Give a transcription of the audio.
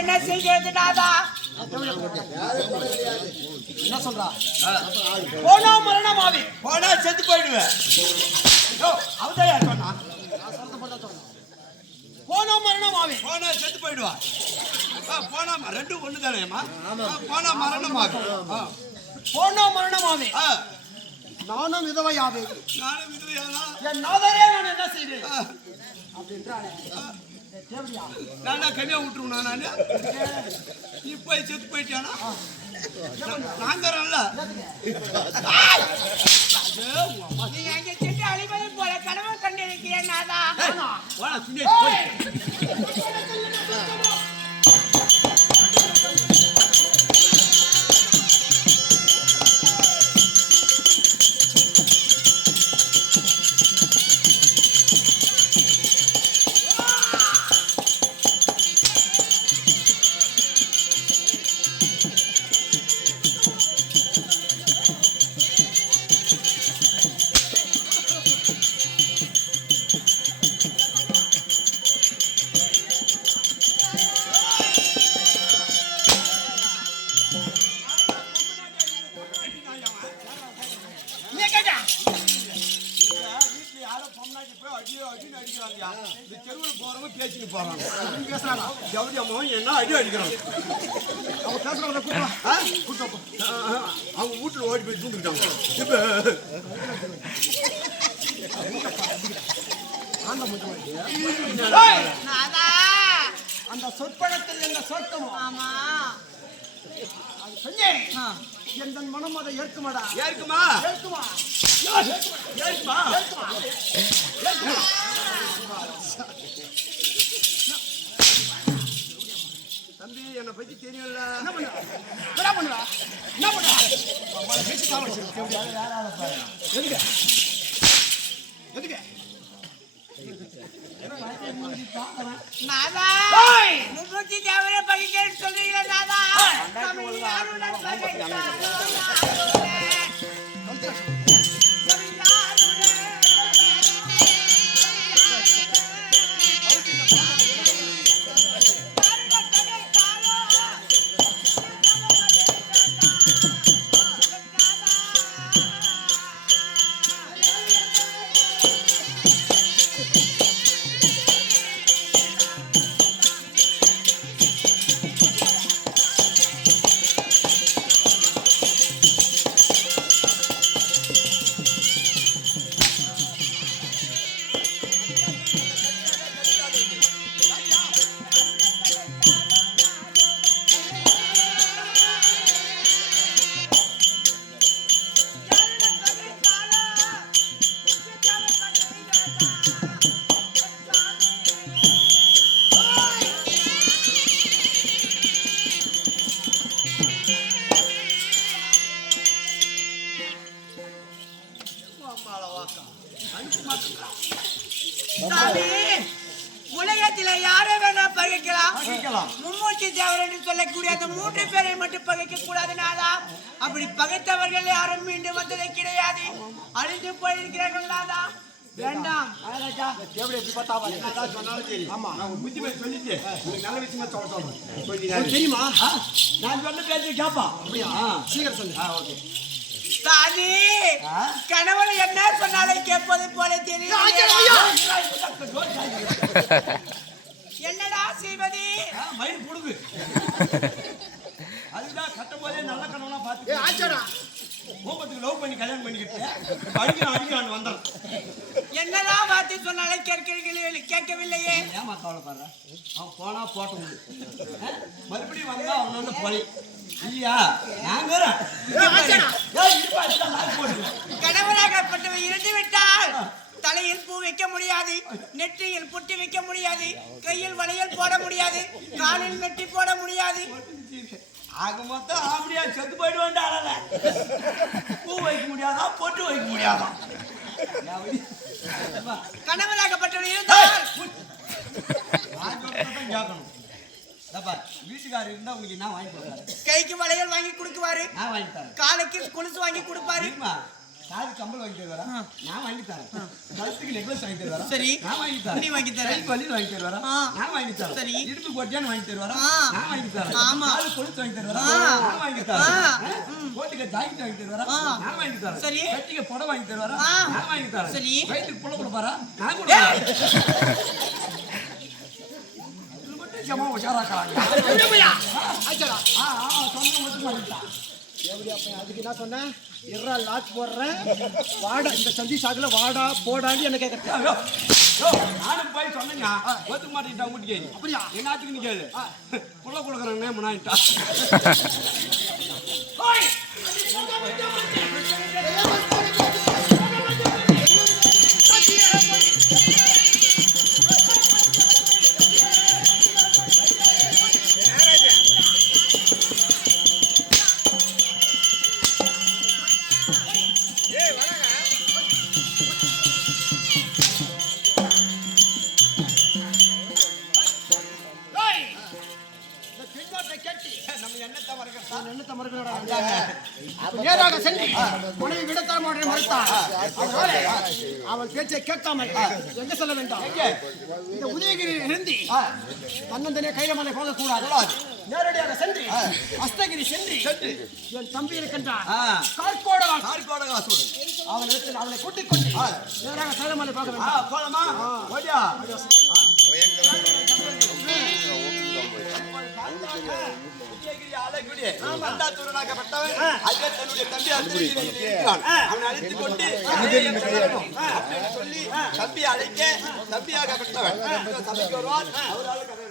என்ன செய்கிறது நாதா? என்ன சொல்றா? போனா மரணமாவே போனா செத்து போயிடுவேன். அவதான் யார் சொன்னா? போனா மரணமாவே போனா செத்து போயிடுவா. போனா ரெண்டும் ஒண்ணு தானேம்மா? போனா மரணமாகும். போனா மரணமாவே நானும் விதவையாவே. நானும் விதவையானா? என் நாதரே நான் என்ன செய்வேன் அப்படின்றானே. நானா கனியா விட்டுருவா? நானு நீ போய் செத்து போயிட்டானா? நாங்கறல்ல நீங்க அங்கே சென்று அழிவதை போல கனவு கண்டிருக்கிறேன் நாதா. வாடா சுனே தெருவில் போறவங்க பேச்சுக்கு போறாங்க. பேசுறாங்க ஜவுதி அம்மாவும் என்ன அடி அடிக்கிறாங்க. அவங்க பேசுறாங்க. அவங்க வீட்டுல ஓடி போய் தூந்துக்கிட்டாங்க. அந்த சொற்பழத்தில் என்ன சொர்க்கமோ? ஆமா அது சொன்னேன். எந்த மனம் அதை ஏற்குமாடா? ஏற்குமா? ஏற்குமா? ஏற்குமா? தம்பி என்னை பத்தி தெரியல. என்ன பண்ணுவா? என்ன பண்ணுவா? என்ன பண்ணுவா? எதுக்கு? எதுக்கு? நாதா முகூர்த்தி தேவரை பகிர்ந்து சொல்றீங்களா நாதா? தமிழ்நாடுடன் பகிர்ந்தாரோ நாடுடே. உலகத்தில யாரை வேணா பகைக்கலாம். மும்மூர்த்தி தேவர் என்று சொல்லக்கூடிய அந்த 3 பேரை மட்டும் பகைக்க கூடாது நாதா. அப்படி பகைத்தவர்கள் யாரும் மீண்டும் வந்ததே கிடையாது. அழிந்து போயிருக்கிறார்கள் நாதா. வேண்டாம். தெரியுமா? நான் சொன்ன பேச்சு கேப்பா. அப்படியா? சீக்கிரம் சொல்லு. சாமி கணவன் என்ன சொன்னாலே கேட்பது போல தெரியும். என்னடா செய்வது? மயில் புடுது. அதுதான் கட்டும் போதே நல்ல கணவனா பார்த்து கோபத்துக்கு லவ் பண்ணி கல்யாணம் பண்ணிக்கிட்டு அடிக்கிறான் வந்தான். என்னதான் வார்த்தை சொன்னாலே கேட்கவில்லையே. ஏமா கவலைப்படுற? அவன் போனா போட்ட முடியும். மறுபடியும் வந்தா அவனோட பொலி இல்லையா? நாங்க கணவராகப்பட்டவர் இருந்து விட்டால் தலையில் பூ வைக்க முடியாது, நெற்றியில் புட்டி வைக்க முடியாது, கையில் வளையல் போட முடியாது, காலில் மெட்டி போட முடியாது. ஆக மொத்தம் அப்படியா செத்து போயிடுவான்டா. பூ வைக்க முடியாதா, பொட்டு வைக்க முடியாதா? கணவராகப்பட்டவர் இருந்தால் கேட்கணும். வீட்டுக்காரர் இருந்தா உங்களுக்கு என்ன வாங்கி கொடுப்பாரு? கைக்கு வளையல் வாங்கி கொடுக்குவாரு, நான் வாங்கி தரேன். காலைக்கு கொலுசு வாங்கி கொடுப்பாரு, காது கம்பல் வாங்கி தருவாரா நான் வாங்கி தரேன் கழுத்துக்கு நெக்லஸ் வாங்கி தருவாரா சரி நான் வாங்கி தரேன் நீ வாங்கி தர கை வலியில் வாங்கி தருவாரா நான் வாங்கி தரேன் சரி இடுப்பு கொட்டியான்னு வாங்கி தருவாரா நான் வாங்கி தரேன் ஆமா காது கொலுசு வாங்கி தருவாரா நான் வாங்கி தரேன் கோட்டுக்கு ஜாக்கெட் வாங்கி தருவாரா நான் வாங்கி தரேன் சரி கட்டிக்கு புடவை வாங்கி தருவாரா நான் வாங்கி தரேன் சரி வயிற்றுக்கு புள்ள கொடுப்பாரா நான் கொடுப்பேன் இது மட்டும் ஜமா உஷாராக்குறாங்க சொன்ன மட்டும் பண்ணிட்டான் அதுக்கு என்ன சொன்னேன் எர்ரா லாக் போடுறேன் வாடா இந்த சந்தி சாக்குல வாடா போடான்னு என்ன கேட்கறேன் நானும் போய் சொன்னேங்க ஒத்துக்க மாட்டேங்கிட்டா வீட்டுக்கு அப்படியா என்னத்துக்கு நீ கேளு புள்ள கொடுக்குறாங்க முன்னாடிட்டா நேராக சென்று மனைவி விடத்தர மாட்டேன் மறுத்தான் அதனால அவன் பேச்சை கேட்காமல் எங்க செல்ல வேண்டாம் இந்த உதயகிரி இருந்து தன்னந்தனே கைரமலை போகக்கூடாது நேரடியாக சென்று அஸ்தகிரி சென்று என் தம்பி இருக்கின்றான் அவனை கூட்டிக் கொண்டு நேராக கைரமலை போக வேண்டாம் போலாமா ஓடியா அவனை அழைத்துக் கொண்டு சொல்லி தம்பி அழைக்க தம்பியாகப்பட்டவன் சபைக்கு வருவார் அவரால் கதை